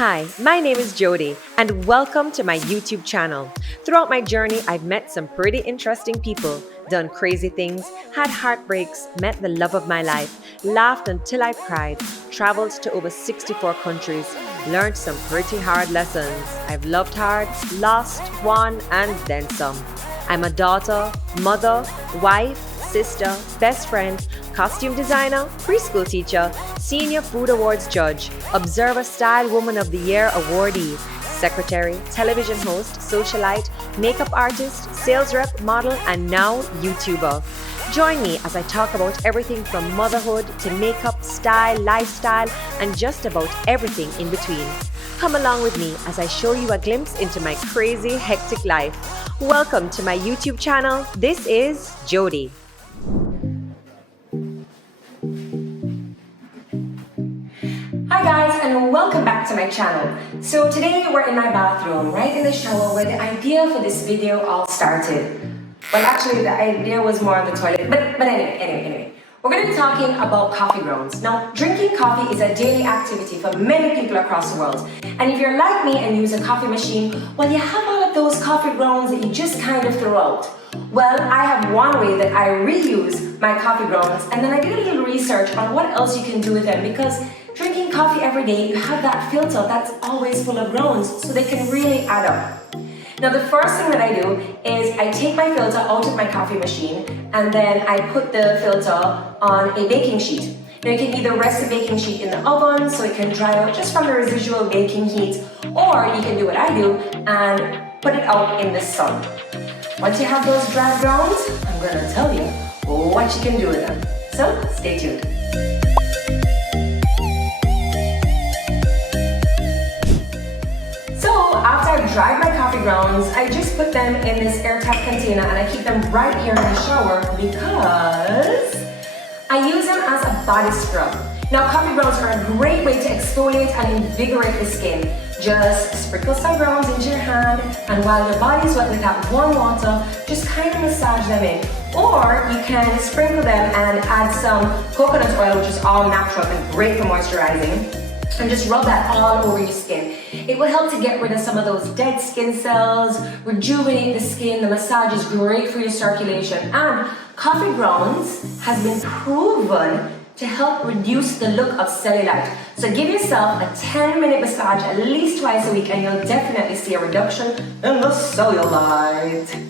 Hi, my name is Jodi, and welcome to my YouTube channel. Throughout my journey, I've met some pretty interesting people, done crazy things, had heartbreaks, met the love of my life, laughed until I cried, traveled to over 64 countries, learned some pretty hard lessons. I've loved hard, lost, won, and then some. I'm a daughter, mother, wife, sister, best friend, costume designer, preschool teacher, senior food awards judge, Observer Style Woman of the Year awardee, secretary, television host, socialite, makeup artist, sales rep, model, and now YouTuber. Join me as I talk about everything from motherhood to makeup, style, lifestyle, and just about everything in between. Come along with me as I show you a glimpse into my crazy, hectic life. Welcome to my YouTube channel. This is Jodi. Hi guys, and welcome back to my channel. So today we're in my bathroom, right in the shower, where the idea for this video all started. Well, actually the idea was more on the toilet, but anyway. We're going to be talking about coffee grounds. Now, drinking coffee is a daily activity for many people across the world. And if you're like me and use a coffee machine, well, you have all of those coffee grounds that you just kind of throw out. Well, I have one way that I reuse my coffee grounds, and then I did a little research on what else you can do with them, because drinking coffee every day, you have that filter that's always full of grounds, so they can really add up. Now, the first thing that I do is I take my filter out of my coffee machine, and then I put the filter on a baking sheet. Now, you can either rest the baking sheet in the oven so it can dry out just from the residual baking heat, or you can do what I do and put it out in the sun. Once you have those dry grounds, I'm gonna tell you what you can do with them. So, stay tuned. After I've dried my coffee grounds, I just put them in this airtight container and I keep them right here in the shower because I use them as a body scrub. Now, coffee grounds are a great way to exfoliate and invigorate the skin. Just sprinkle some grounds into your hand, and while your body is wet with that warm water, just kind of massage them in. Or you can sprinkle them and add some coconut oil, which is all natural and great for moisturizing, and just rub that all over your skin. It will help to get rid of some of those dead skin cells, rejuvenate the skin. The massage is great for your circulation. And coffee grounds has been proven to help reduce the look of cellulite. So give yourself a 10-minute massage at least twice a week and you'll definitely see a reduction in the cellulite.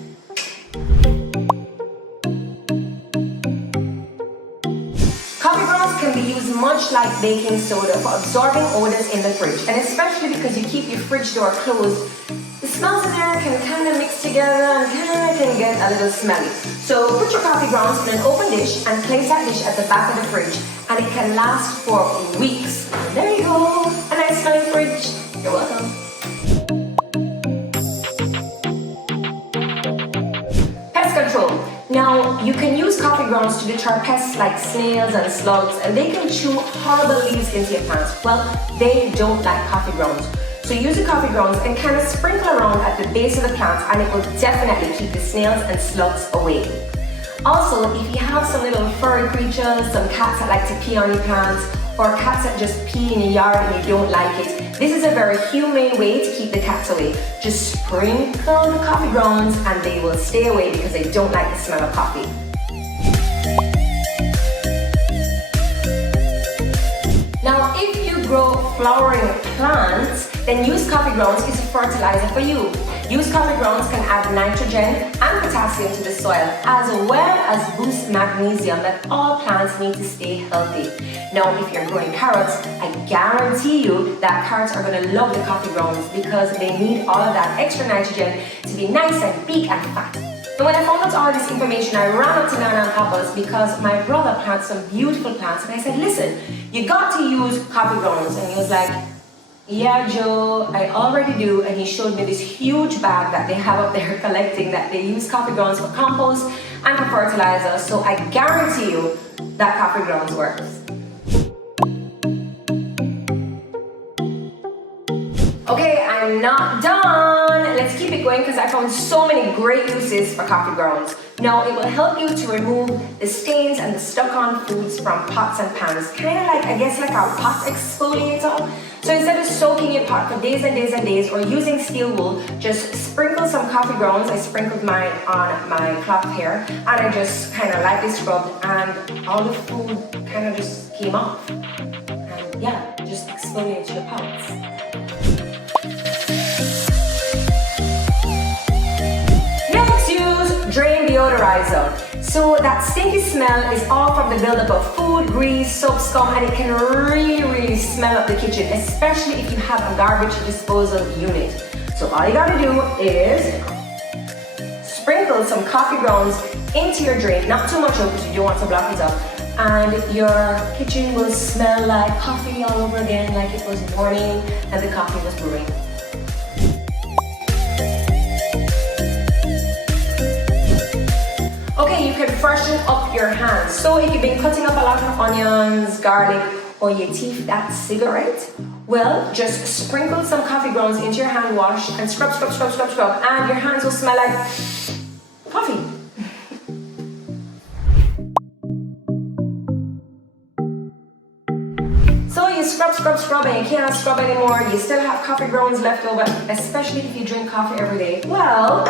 Coffee grounds can be used much like baking soda for absorbing odors in the fridge, and especially because you keep your fridge door closed, the smells in there can kind of mix together and kind of can get a little smelly. So put your coffee grounds in an open dish and place that dish at the back of the fridge, and it can last for weeks. There you go, a nice smelling fridge. You're welcome. Pest control. Now, you can use coffee grounds to deter pests like snails and slugs, and they can chew horrible leaves into your plants. Well, they don't like coffee grounds. So use the coffee grounds and kind of sprinkle around at the base of the plants, and it will definitely keep the snails and slugs away. Also, if you have some little furry creatures, some cats that like to pee on your plants, or cats that just pee in your yard and you don't like it, this is a very humane way to keep the cats away. Just sprinkle the coffee grounds and they will stay away because they don't like the smell of coffee. Now, if you grow flowering plants, then use coffee grounds as a fertilizer for you. Used coffee grounds can add nitrogen and potassium to the soil, as well as boost magnesium that all plants need to stay healthy. Now, if you're growing carrots, I guarantee you that carrots are going to love the coffee grounds because they need all of that extra nitrogen to be nice and big and fat. And when I found out all this information, I ran up to Nana and Papa's because my brother plants some beautiful plants, and I said, listen, you got to use coffee grounds. And he was like, yeah, Joe, I already do. And he showed me this huge bag that they have up there collecting, that they use coffee grounds for compost and for fertilizer. So I guarantee you that coffee grounds works. Okay, I'm not done. Let's keep it going because I found so many great uses for coffee grounds. Now, it will help you to remove the stains and the stuck-on foods from pots and pans. Kind of like, I guess, like a pot exfoliator. So instead of soaking your pot for days and days and days or using steel wool, just sprinkle some coffee grounds. I sprinkled mine on my cloth here, and I just kind of lightly scrubbed, and all the food kind of just came off. And yeah, just exfoliate your pots. Next, use drain deodorizer. So that stinky smell is all from the buildup of food, grease, soap, scum, and it can really smell up the kitchen, especially if you have a garbage disposal unit. So all you gotta do is sprinkle some coffee grounds into your drain, not too much because you don't want to block it up, and your kitchen will smell like coffee all over again, like it was morning and the coffee was brewing. Okay, you can freshen up your hands. So if you've been cutting up a lot of onions, garlic, or your teeth that cigarette, well, just sprinkle some coffee grounds into your hand wash and scrub, and your hands will smell like coffee. So you scrub, and you can't scrub anymore. You still have coffee grounds left over, especially if you drink coffee every day. Well,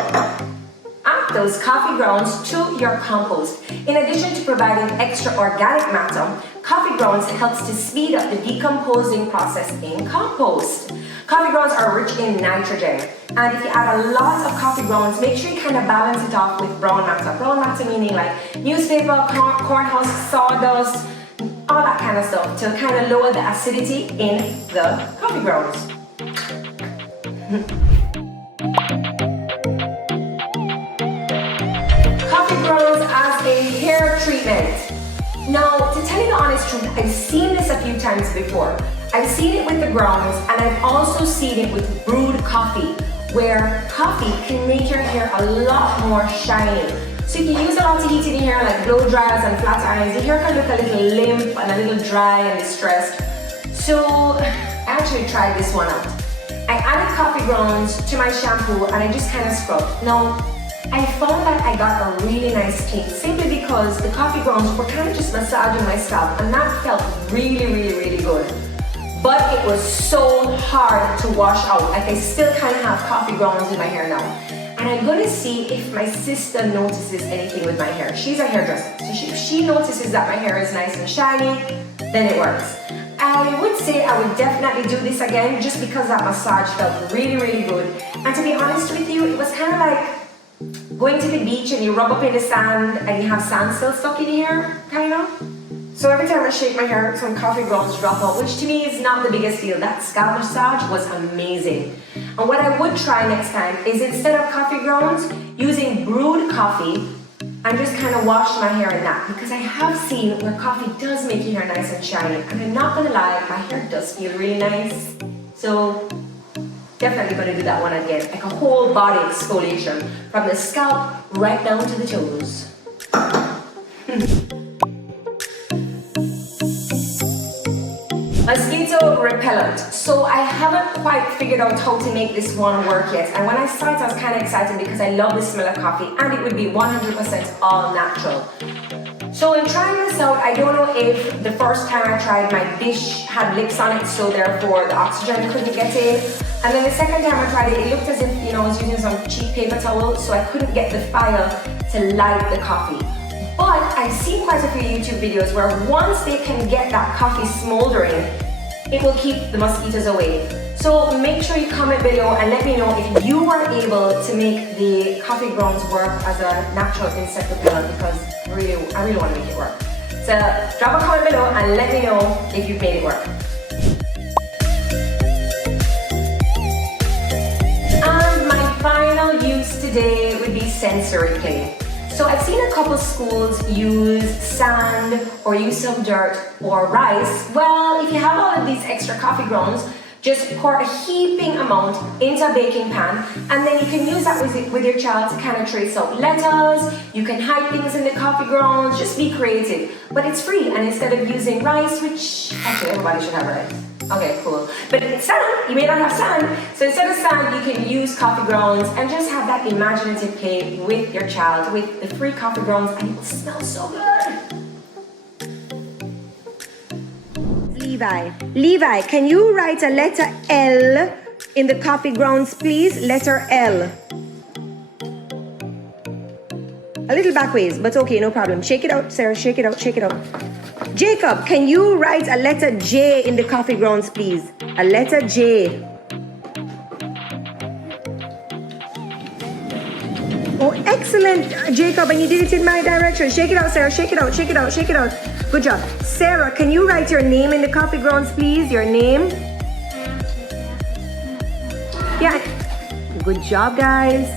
add those coffee grounds to your compost. In addition to providing extra organic matter, coffee grounds helps to speed up the decomposing process in compost. Coffee grounds are rich in nitrogen, and if you add a lot of coffee grounds, make sure you kind of balance it off with brown matter. Brown matter meaning like newspaper, corn husk, sawdust, all that kind of stuff to kind of lower the acidity in the coffee grounds. As a hair treatment. Now, to tell you the honest truth, I've seen this a few times before. I've seen it with the grounds, and I've also seen it with brewed coffee, where coffee can make your hair a lot more shiny. So if you use a lot of heat in your hair, like blow dryers and flat irons, your hair can look a little limp and a little dry and distressed. So I actually tried this one out. I added coffee grounds to my shampoo, and I just kind of scrubbed. Now, I found that I got a really nice clean simply because the coffee grounds were kind of just massaging my scalp, and that felt really good. But it was so hard to wash out. Like I still kind of have coffee grounds in my hair now. And I'm gonna see if my sister notices anything with my hair. She's a hairdresser, so if she notices that my hair is nice and shiny, then it works. I would say I would definitely do this again just because that massage felt really good. And to be honest with you, it was kind of like going to the beach and you rub up in the sand and you have sand still stuck in your hair, kind of. So every time I shake my hair, some coffee grounds drop out, which to me is not the biggest deal. That scalp massage was amazing. And what I would try next time is instead of coffee grounds, using brewed coffee and just kind of wash my hair in that, because I have seen where coffee does make your hair nice and shiny. And I'm not gonna lie, my hair does feel really nice. So definitely gonna do that one again, like a whole body exfoliation from the scalp right down to the toes. Mosquito repellent. So I haven't quite figured out how to make this one work yet, and when I started I was kind of excited because I love the smell of coffee and it would be 100% all natural. So in trying this out, I don't know if the first time I tried my dish had lips on it, so therefore the oxygen couldn't get in. And then the second time I tried it, it looked as if I was using some cheap paper towel, so I couldn't get the fire to light the coffee. But I've seen quite a few YouTube videos where once they can get that coffee smoldering, it will keep the mosquitoes away. So make sure you comment below and let me know if you were able to make the coffee grounds work as a natural insect repellent, because I really want to make it work. So drop a comment below and let me know if you've made it work. And my final use today would be sensory play. So I've seen a couple schools use sand or use some dirt or rice. Well, if you have all of these extra coffee grounds, just pour a heaping amount into a baking pan, and then you can use that with your child to kind of trace out letters. You can hide things in the coffee grounds, just be creative. But it's free, and instead of using rice, which actually everybody should have rice. Okay, cool. But it's sand, you may not have sand. So instead of sand, you can use coffee grounds and just have that imaginative play with your child with the free coffee grounds, and it will smell so good. Leave Levi. Levi, can you write a letter L in the coffee grounds, please? Letter L. A little backways, but okay, no problem. Shake it out, Sarah. Shake it out, shake it out. Jacob, can you write a letter J in the coffee grounds, please? A letter J. Oh, excellent, Jacob, and you did it in my direction. Shake it out, Sarah. Shake it out, shake it out, shake it out. Good job. Sarah, can you write your name in the coffee grounds, please? Your name. Yeah. Good job, guys.